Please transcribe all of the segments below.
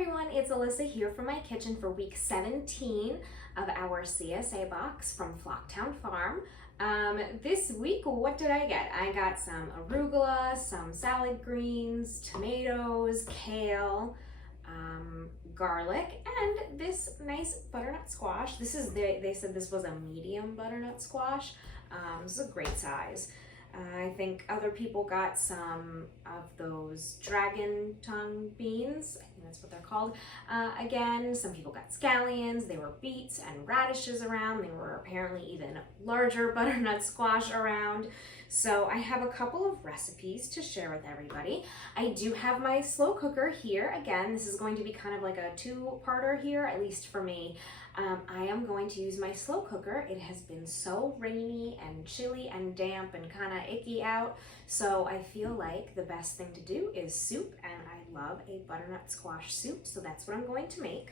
everyone, it's Alyssa here from my kitchen for week 17 of our CSA box from Flocktown Farm. This week, what did I get? I got some arugula, some salad greens, tomatoes, kale, garlic, and this nice butternut squash. This is, they said this was a medium butternut squash. This is a great size. I think other people got some of those dragon tongue beans. I think that's what they're called. Again, some people got scallions. There were beets and radishes around. There were apparently even larger butternut squash around. So I have a couple of recipes to share with everybody. I do have my slow cooker here. Again, this is going to be kind of like a two-parter here, at least for me. I am going to use my slow cooker. It has been so rainy and chilly and damp and kind of icky out, so I feel like the best thing to do is soup, and I love a butternut squash soup, so that's what I'm going to make.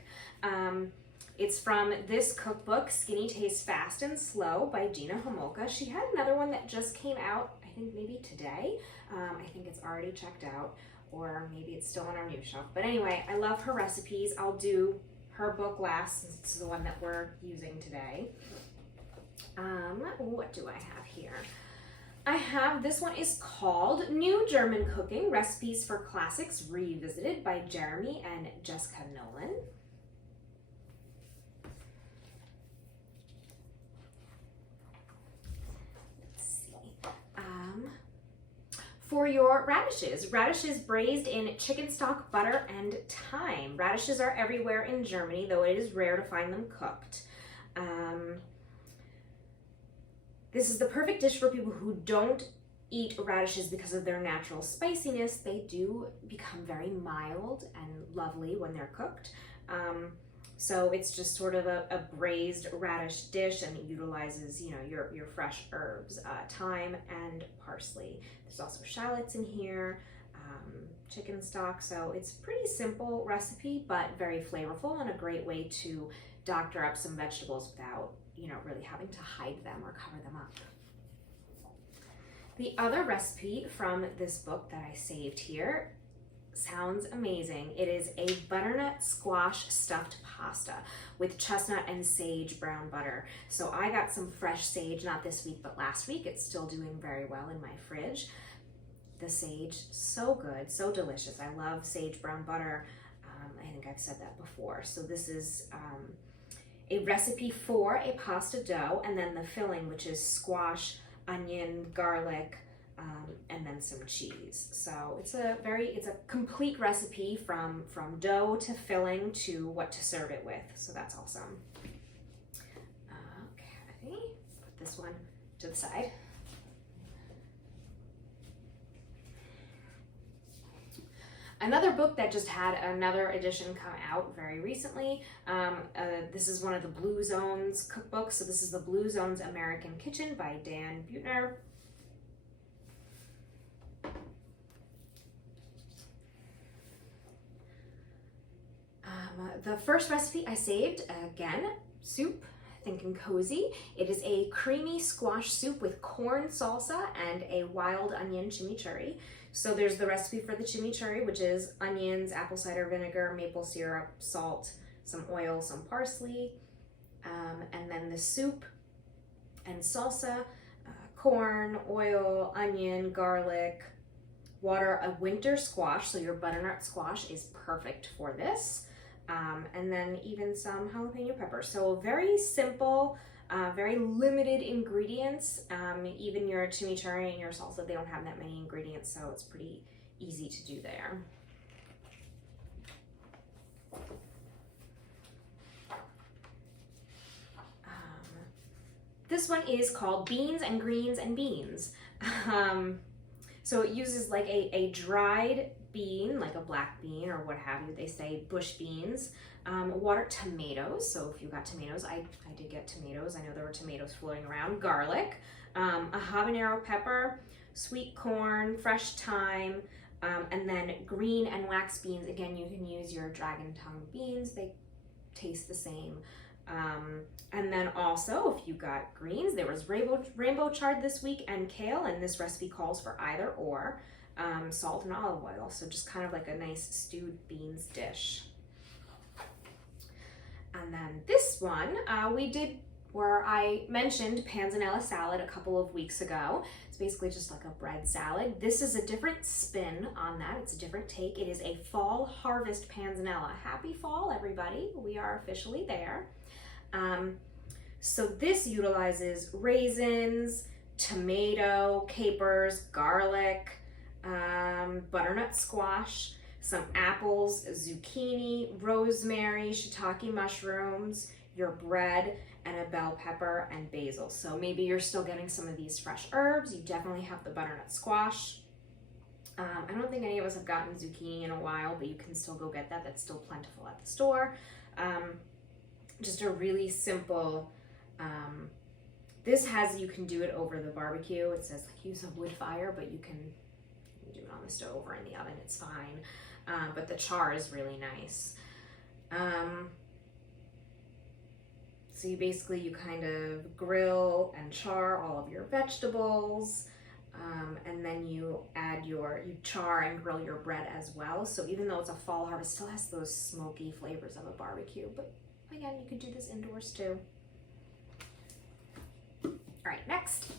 It's from this cookbook, Skinny Taste Fast and Slow by Gina Homolka. She had another one that just came out, I think maybe today. I think it's already checked out, or maybe it's still on our new shelf. But anyway, I love her recipes. I'll do her book last, since it's the one that we're using today. What do I have here? I have, this one is called New German Cooking, Recipes for Classics Revisited by Jeremy and Jessica Nolen. For your radishes, radishes braised in chicken stock, butter, and thyme. Radishes are everywhere in Germany, though it is rare to find them cooked. This is the perfect dish for people who don't eat radishes because of their natural spiciness. They do become very mild and lovely when they're cooked. So it's just sort of a braised radish dish, and it utilizes, you know, your fresh herbs, thyme and parsley. There's also shallots in here, chicken stock. So it's a pretty simple recipe, but very flavorful and a great way to doctor up some vegetables without, you know, really having to hide them or cover them up. The other recipe from this book that I saved here sounds amazing. It is a butternut squash stuffed pasta with chestnut and sage brown butter. So I got some fresh sage, not this week, but last week. It's still doing very well in my fridge. The sage, so good, so delicious. I love sage brown butter. I think I've said that before. So this is a recipe for a pasta dough, and then the filling, which is squash, onion, garlic, and then some cheese. So it's a complete recipe from dough to filling to what to serve it with. So that's awesome. Okay, put this one to the side. Another book that just had another edition come out very recently. This is one of the Blue Zones cookbooks. So this is the Blue Zones American Kitchen by Dan Buettner. The first recipe I saved, again, soup, thinking cozy. It is a creamy squash soup with corn salsa and a wild onion chimichurri. So there's the recipe for the chimichurri, which is onions, apple cider vinegar, maple syrup, salt, some oil, some parsley, and then the soup and salsa, corn, oil, onion, garlic, water, a winter squash. So your butternut squash is perfect for this. And then even some jalapeno peppers. So very simple, very limited ingredients. Even your chimichurri and your salsa, they don't have that many ingredients, so it's pretty easy to do there. This one is called Beans and Greens and Beans. So it uses like a dried bean, like a black bean or what have you. They say bush beans, water, tomatoes. So if you got tomatoes, I did get tomatoes. I know there were tomatoes floating around. Garlic, a habanero pepper, sweet corn, fresh thyme, and then green and wax beans. Again, you can use your dragon tongue beans. They taste the same. And then also, if you got greens, there was rainbow chard this week and kale, and this recipe calls for either or, salt and olive oil. So just kind of like a nice stewed beans dish. And then this one we did where I mentioned Panzanella salad a couple of weeks ago. It's basically just like a bread salad. This is a different spin on that. It's a different take. It is a fall harvest Panzanella. Happy fall, everybody. We are officially there. So this utilizes raisins, tomato, capers, garlic, butternut squash, some apples, zucchini, rosemary, shiitake mushrooms, your bread, and a bell pepper and basil. So maybe you're still getting some of these fresh herbs. You definitely have the butternut squash. I don't think any of us have gotten zucchini in a while, but you can still go get that. That's still plentiful at the store. Just a really simple, this has, you can do it over the barbecue. It says like use a wood fire, but you can do it on the stove or in the oven, it's fine. But the char is really nice. So you kind of grill and char all of your vegetables, and then you char and grill your bread as well. So even though it's a fall harvest, it still has those smoky flavors of a barbecue. But again, you could do this indoors too. All right, next.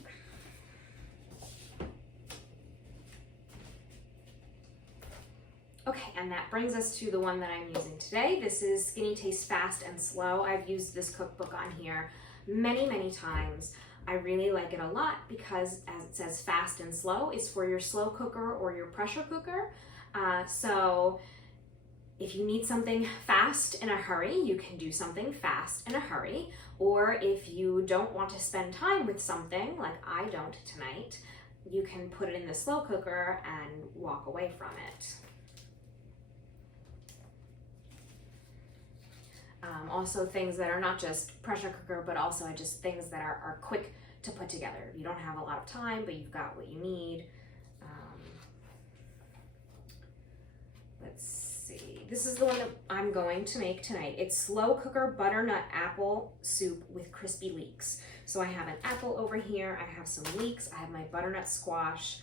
Okay, and that brings us to the one that I'm using today. This is Skinny Taste Fast and Slow. I've used this cookbook on here many, many times. I really like it a lot because, as it says, fast and slow, it's for your slow cooker or your pressure cooker. So if you need something fast in a hurry, you can do something fast in a hurry. Or if you don't want to spend time with something, like I don't tonight, you can put it in the slow cooker and walk away from it. Also things that are not just pressure cooker, but also just things that are quick to put together. You don't have a lot of time, but you've got what you need. Let's see. This is the one that I'm going to make tonight. It's slow cooker butternut apple soup with crispy leeks. So I have an apple over here. I have some leeks. I have my butternut squash.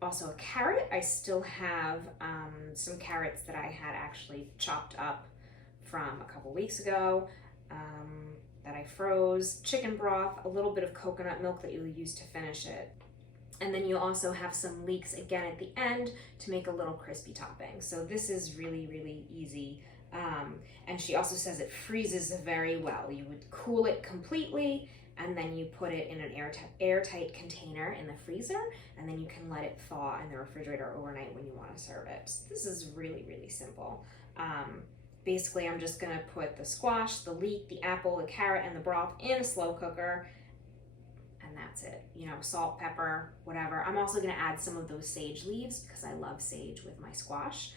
Also a carrot. I still have some carrots that I had actually chopped up from a couple weeks ago that I froze. Chicken broth, a little bit of coconut milk that you'll use to finish it. And then you also have some leeks again at the end to make a little crispy topping. So this is really, really easy. And she also says it freezes very well. You would cool it completely, and then you put it in an airtight container in the freezer, and then you can let it thaw in the refrigerator overnight when you want to serve it. So this is really, really simple. Basically, I'm just gonna put the squash, the leek, the apple, the carrot, and the broth in a slow cooker, and that's it. You know, salt, pepper, whatever. I'm also gonna add some of those sage leaves because I love sage with my squash.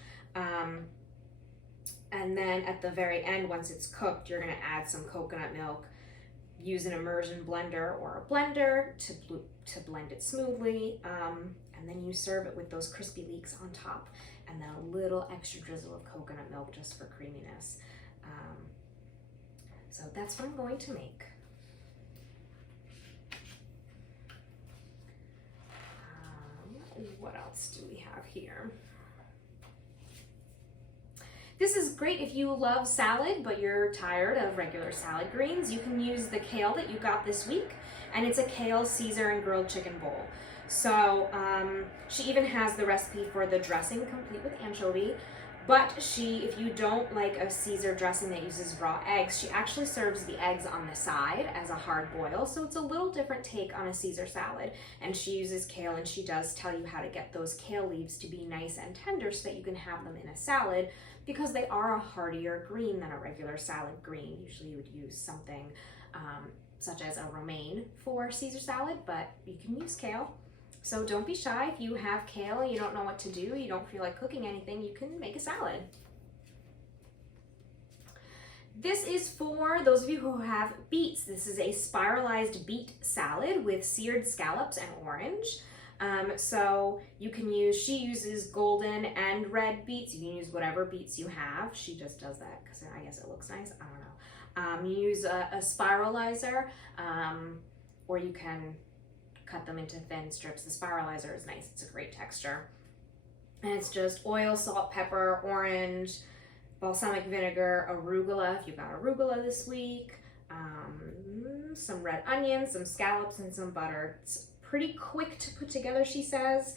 And then at the very end, once it's cooked, you're gonna add some coconut milk. Use an immersion blender or a blender to blend it smoothly, and then you serve it with those crispy leeks on top, and then a little extra drizzle of coconut milk just for creaminess. So that's what I'm going to make. What else do we have here? This is great if you love salad, but you're tired of regular salad greens. You can use the kale that you got this week, and it's a kale Caesar and grilled chicken bowl. So she even has the recipe for the dressing complete with anchovy, but if you don't like a Caesar dressing that uses raw eggs, she actually serves the eggs on the side as a hard boil. So it's a little different take on a Caesar salad, and she uses kale, and she does tell you how to get those kale leaves to be nice and tender so that you can have them in a salad, because they are a heartier green than a regular salad green. Usually you would use something such as a romaine for Caesar salad, but you can use kale. So don't be shy. If you have kale and you don't know what to do, you don't feel like cooking anything, you can make a salad. This is for those of you who have beets. This is a spiralized beet salad with seared scallops and orange. So you can she uses golden and red beets. You can use whatever beets you have. She just does that because I guess it looks nice. I don't know. You use a spiralizer, or you can cut them into thin strips. The spiralizer is nice. It's a great texture. And it's just oil, salt, pepper, orange, balsamic vinegar, arugula, if you've got arugula this week, some red onions, some scallops, and some butter. It's pretty quick to put together, she says.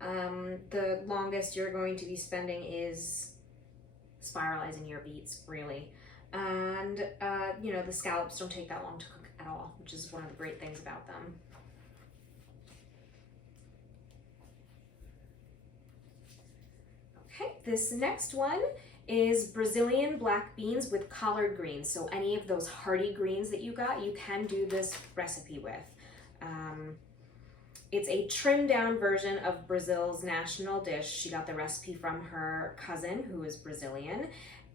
The longest you're going to be spending is spiralizing your beets, really. And, you know, the scallops don't take that long to cook at all, which is one of the great things about them. Okay, this next one is Brazilian black beans with collard greens. So any of those hearty greens that you got, you can do this recipe with. It's a trimmed down version of Brazil's national dish. She got the recipe from her cousin, who is Brazilian,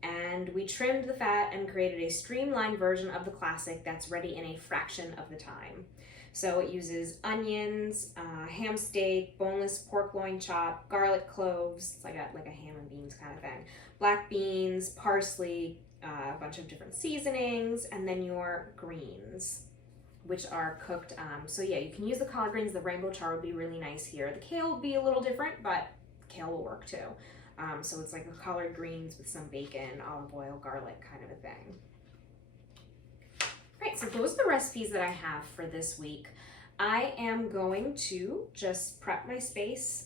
and we trimmed the fat and created a streamlined version of the classic that's ready in a fraction of the time. So it uses onions, ham steak, boneless pork loin chop, garlic cloves, it's like a ham and beans kind of thing, black beans, parsley, a bunch of different seasonings, and then your greens, which are cooked. So yeah, you can use the collard greens. The rainbow char would be really nice here. The kale will be a little different, but kale will work too. So it's like a collard greens with some bacon, olive oil, garlic kind of a thing. All right, so those are the recipes that I have for this week. I am going to just prep my space,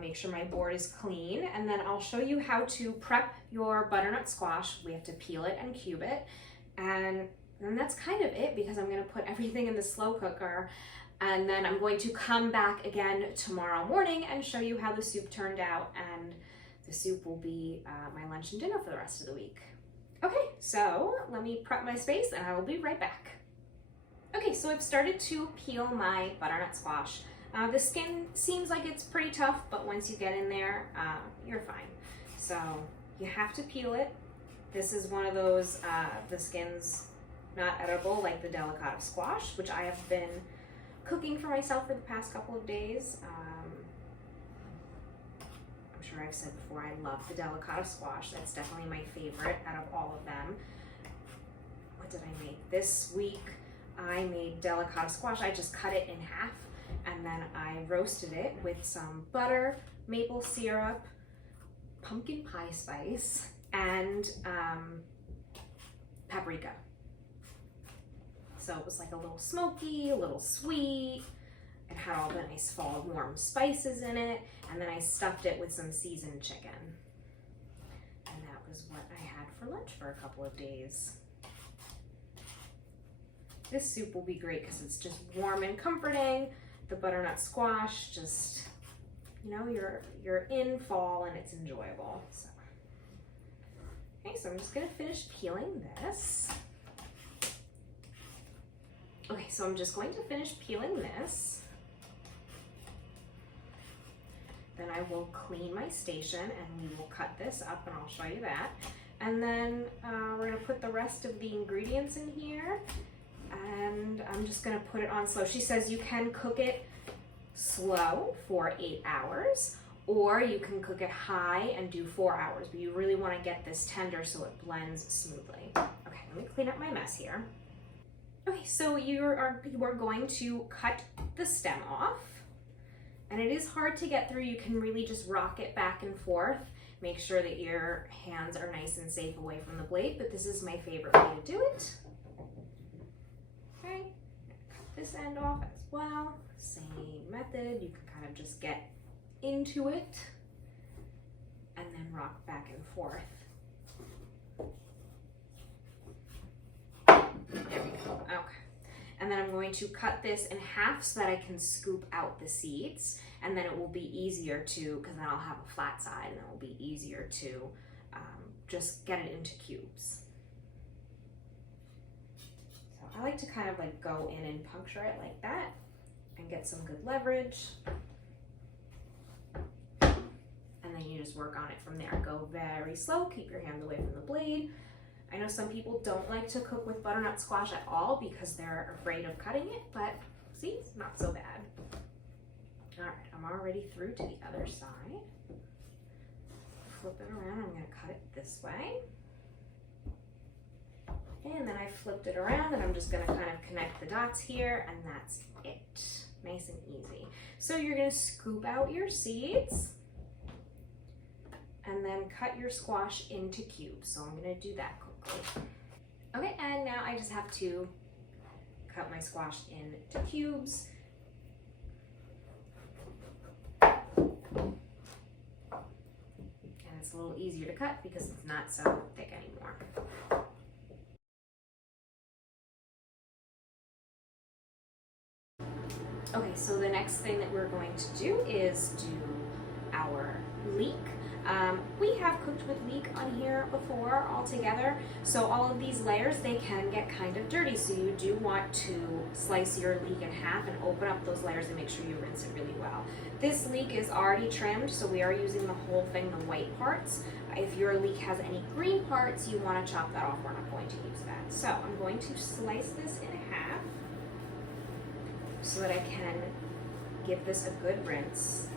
make sure my board is clean, and then I'll show you how to prep your butternut squash. We have to peel it and cube it, and that's kind of it, because I'm going to put everything in the slow cooker, and then I'm going to come back again tomorrow morning and show you how the soup turned out, and the soup will be my lunch and dinner for the rest of the week. Okay, so let me prep my space and I will be right back. Okay, so I've started to peel my butternut squash. The skin seems like it's pretty tough, but once you get in there, you're fine. So you have to peel it. This is one of those, the skin's not edible, like the delicata squash, which I have been cooking for myself for the past couple of days. I'm sure I've said before, I love the delicata squash. That's definitely my favorite out of all of them. What did I make? This week I made delicata squash. I just cut it in half, and then I roasted it with some butter, maple syrup, pumpkin pie spice, and paprika. So it was like a little smoky, a little sweet. It had all the nice fall warm spices in it, and then I stuffed it with some seasoned chicken. And that was what I had for lunch for a couple of days. This soup will be great because it's just warm and comforting. The butternut squash, just, you know, you're in fall and it's enjoyable. So. Okay, so I'm just gonna finish peeling this. Okay, so I'm just going to finish peeling this. Then I will clean my station and we will cut this up, and I'll show you that. And then we're gonna put the rest of the ingredients in here, and I'm just gonna put it on slow. She says you can cook it slow for 8 hours, or you can cook it high and do 4 hours, but you really wanna get this tender so it blends smoothly. Okay, let me clean up my mess here. Okay, so you are going to cut the stem off, and it is hard to get through. You can really just rock it back and forth. Make sure that your hands are nice and safe away from the blade, but this is my favorite way to do it. Okay, cut this end off as well. Same method, you can kind of just get into it and then rock back and forth. There we go, okay. And then I'm going to cut this in half so that I can scoop out the seeds, and then it will be easier to, because then I'll have a flat side, and it will be easier to just get it into cubes. So I like to kind of like go in and puncture it like that and get some good leverage. And then you just work on it from there. Go very slow, keep your hands away from the blade. I know some people don't like to cook with butternut squash at all because they're afraid of cutting it, but see, it's not so bad. All right, I'm already through to the other side. Flip it around, I'm gonna cut it this way. And then I flipped it around, and I'm just gonna kind of connect the dots here, and that's it. Nice and easy. So you're gonna scoop out your seeds, and then then cut your squash into cubes. So I'm gonna do that quickly. Okay, and now I just have to cut my squash into cubes. And it's a little easier to cut because it's not so thick anymore. Okay, so the next thing that we're going to do is do our leek. We have cooked with leek on here before all together, so all of these layers, they can get kind of dirty, so you do want to slice your leek in half and open up those layers and make sure you rinse it really well. This leek is already trimmed, so we are using the whole thing, the white parts. If your leek has any green parts, you want to chop that off. We're not going to use that. So I'm going to slice this in half so that I can give this a good rinse.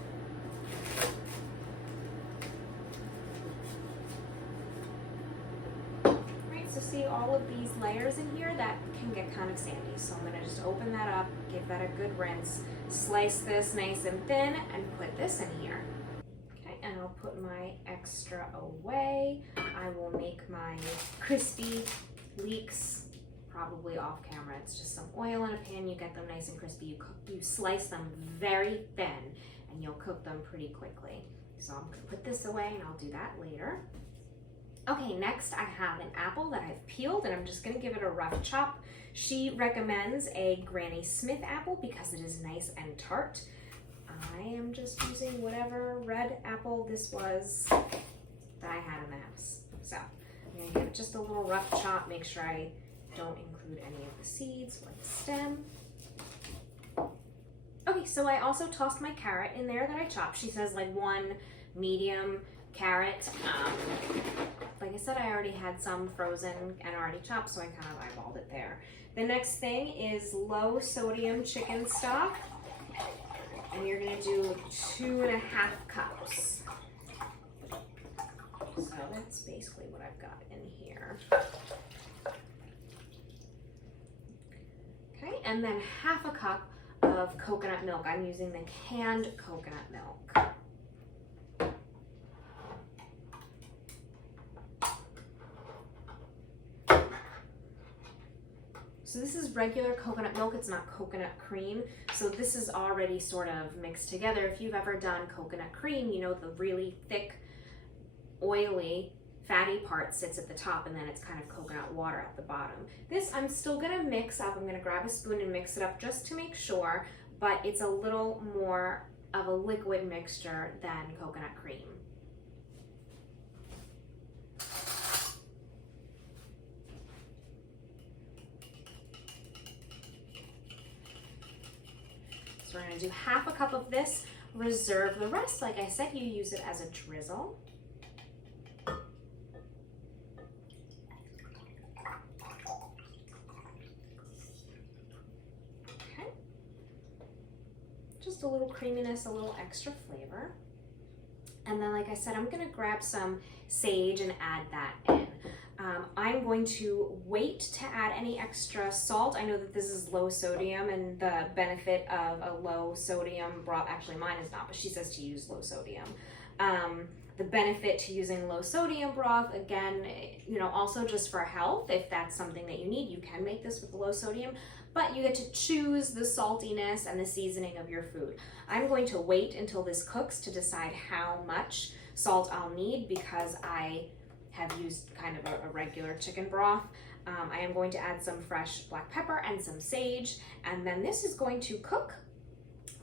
Right, so see all of these layers in here that can get kind of sandy. So I'm gonna just open that up, give that a good rinse, slice this nice and thin, and put this in here. Okay, and I'll put my extra away. I will make my crispy leeks probably off camera. It's just some oil in a pan. You get them nice and crispy. You slice them very thin and you'll cook them pretty quickly. So I'm gonna put this away and I'll do that later. Okay, next I have an apple that I've peeled and I'm just gonna give it a rough chop. She recommends a Granny Smith apple because it is nice and tart. I am just using whatever red apple this was that I had in the house. So I'm gonna give it just a little rough chop, make sure I don't include any of the seeds or the stem. Okay, so I also tossed my carrot in there that I chopped. She says like one medium carrot. Like I said, I already had some frozen and already chopped, so I kind of eyeballed it there. The next thing is low sodium chicken stock. And you're gonna do 2.5 cups. So that's basically what I've got in here. Okay, and then 1/2 cup of coconut milk. I'm using the canned coconut milk. So this is regular coconut milk, it's not coconut cream. So this is already sort of mixed together. If you've ever done coconut cream, you know the really thick, oily, fatty part sits at the top and then it's kind of coconut water at the bottom. This I'm still gonna mix up. I'm gonna grab a spoon and mix it up just to make sure, but it's a little more of a liquid mixture than coconut cream. So we're gonna do 1/2 cup of this, reserve the rest. Like I said, you use it as a drizzle. Okay. Just a little creaminess, a little extra flavor. And then, like I said, I'm gonna grab some sage and add that in. I'm going to wait to add any extra salt. I know that this is low sodium and the benefit of a low sodium broth, actually mine is not, but she says to use low sodium. The benefit to using low sodium broth, again, you know, also just for health, if that's something that you need, you can make this with low sodium, but you get to choose the saltiness and the seasoning of your food. I'm going to wait until this cooks to decide how much salt I'll need because I have used kind of a regular chicken broth. I am going to add some fresh black pepper and some sage, and then this is going to cook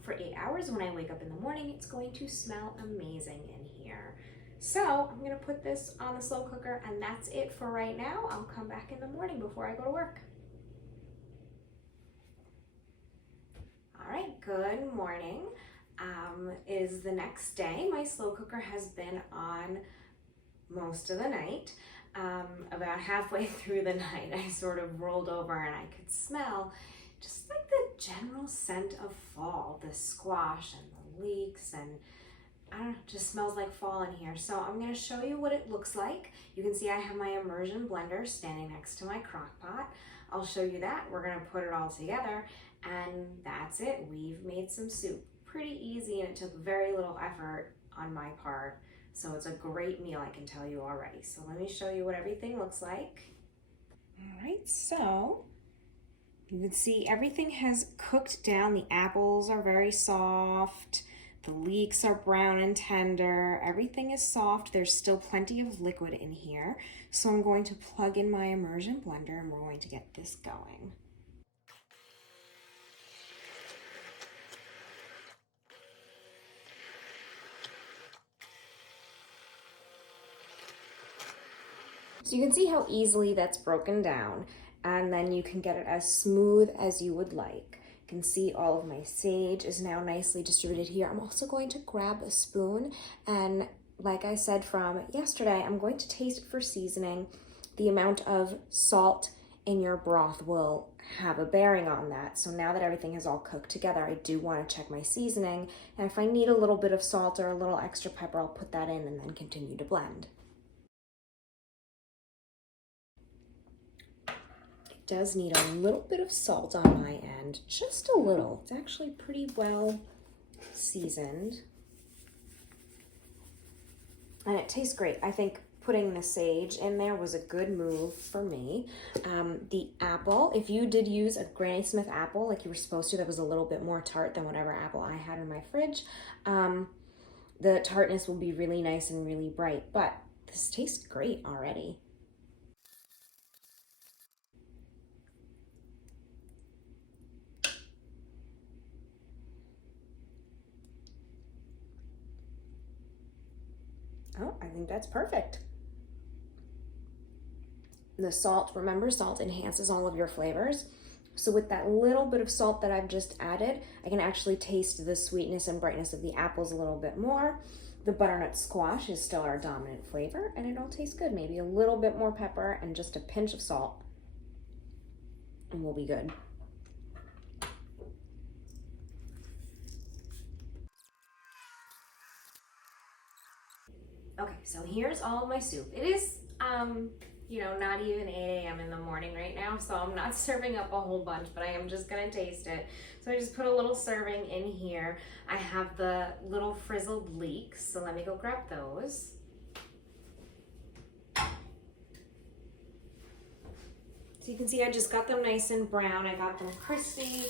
for 8 hours. When I wake up in the morning, it's going to smell amazing in here. So I'm gonna put this on the slow cooker, and that's it for right now. I'll come back in the morning before I go to work. All right, good morning. It is the next day. My slow cooker has been on most of the night. About halfway through the night, I sort of rolled over and I could smell just like the general scent of fall, the squash and the leeks, and I don't know, it just smells like fall in here. So I'm gonna show you what it looks like. You can see I have my immersion blender standing next to my crock pot. I'll show you that. We're gonna put it all together and that's it. We've made some soup. Pretty easy, and it took very little effort on my part So it's a great meal, I can tell you already. So let me show you what everything looks like. All right, so you can see everything has cooked down. The apples are very soft. The leeks are brown and tender. Everything is soft. There's still plenty of liquid in here. So I'm going to plug in my immersion blender and we're going to get this going. So you can see how easily that's broken down, and then you can get it as smooth as you would like. You can see all of my sage is now nicely distributed here. I'm also going to grab a spoon, and like I said from yesterday, I'm going to taste it for seasoning. The amount of salt in your broth will have a bearing on that. So now that everything is all cooked together, I do want to check my seasoning, and if I need a little bit of salt or a little extra pepper, I'll put that in and then continue to blend. Does need a little bit of salt on my end, just a little. It's actually pretty well seasoned. And it tastes great. I think putting the sage in there was a good move for me. The apple, if you did use a Granny Smith apple like you were supposed to, that was a little bit more tart than whatever apple I had in my fridge, the tartness will be really nice and really bright, but this tastes great already. Oh, I think that's perfect. The salt, remember, salt enhances all of your flavors. So with that little bit of salt that I've just added, I can actually taste the sweetness and brightness of the apples a little bit more. The butternut squash is still our dominant flavor, and it all tastes good. Maybe a little bit more pepper and just a pinch of salt, and we'll be good. Okay, so here's all of my soup. It is, you know, not even 8 a.m. in the morning right now, so I'm not serving up a whole bunch, but I am just gonna taste it. So I just put a little serving in here. I have the little frizzled leeks, so let me go grab those. So you can see I just got them nice and brown. I got them crispy.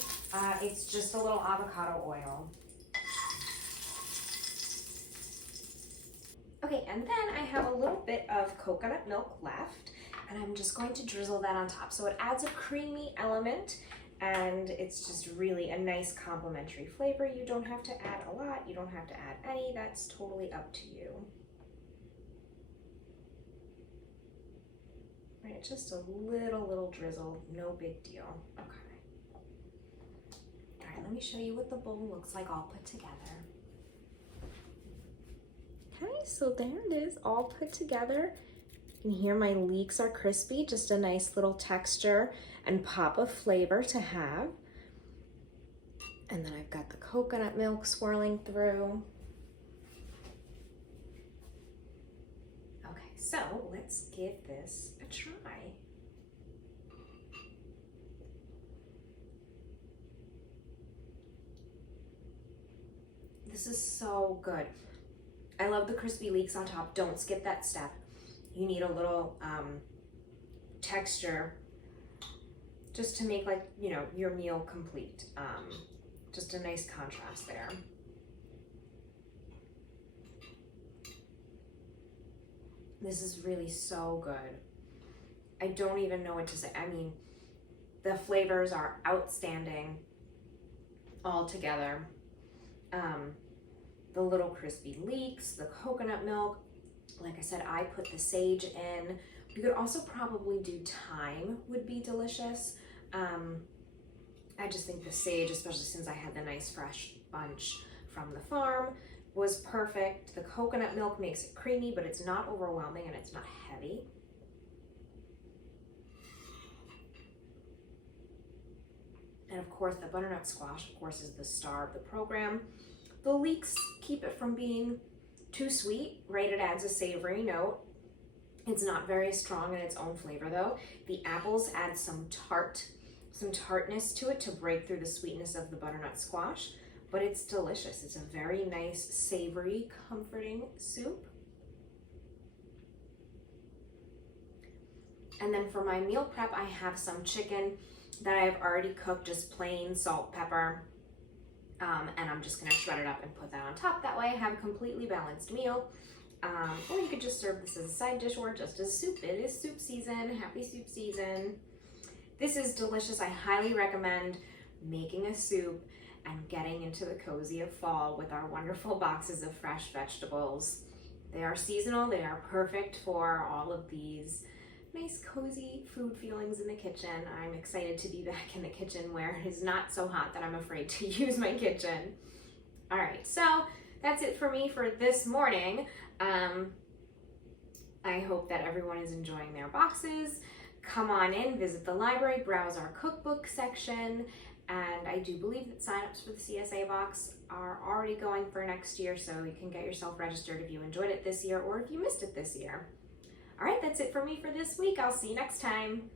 It's just a little avocado oil. Okay, and then I have a little bit of coconut milk left, and I'm just going to drizzle that on top. So it adds a creamy element, and it's just really a nice complementary flavor. You don't have to add a lot, you don't have to add any, that's totally up to you. Right, just a little drizzle, no big deal. Okay. All right, let me show you what the bowl looks like all put together. Okay, so there it is, all put together. You can hear my leeks are crispy, just a nice little texture and pop of flavor to have. And then I've got the coconut milk swirling through. Okay, so let's give this a try. This is so good. I love the crispy leeks on top. Don't skip that step. You need a little texture just to make, like, you know, your meal complete. Just a nice contrast there. This is really so good. I don't even know what to say. I mean, the flavors are outstanding all together. The little crispy leeks, the coconut milk. Like I said, I put the sage in. You could also probably do thyme, would be delicious. I just think the sage, especially since I had the nice fresh bunch from the farm, was perfect. The coconut milk makes it creamy, but it's not overwhelming and it's not heavy. And of course, the butternut squash, of course, is the star of the program. The leeks keep it from being too sweet, right? It adds a savory note. It's not very strong in its own flavor though. The apples add some tartness to it to break through the sweetness of the butternut squash, but it's delicious. It's a very nice, savory, comforting soup. And then for my meal prep, I have some chicken that I've already cooked, just plain salt, pepper, and I'm just gonna shred it up and put that on top. That way I have a completely balanced meal. Or you could just serve this as a side dish or just as soup. It is soup season, happy soup season. This is delicious. I highly recommend making a soup and getting into the cozy of fall with our wonderful boxes of fresh vegetables. They are seasonal, they are perfect for all of these nice cozy food feelings in the kitchen. I'm excited to be back in the kitchen where it is not so hot that I'm afraid to use my kitchen. All right, so that's it for me for this morning. I hope that everyone is enjoying their boxes. Come on in, visit the library, browse our cookbook section, and I do believe that signups for the CSA box are already going for next year, so you can get yourself registered if you enjoyed it this year or if you missed it this year. All right, that's it for me for this week. I'll see you next time.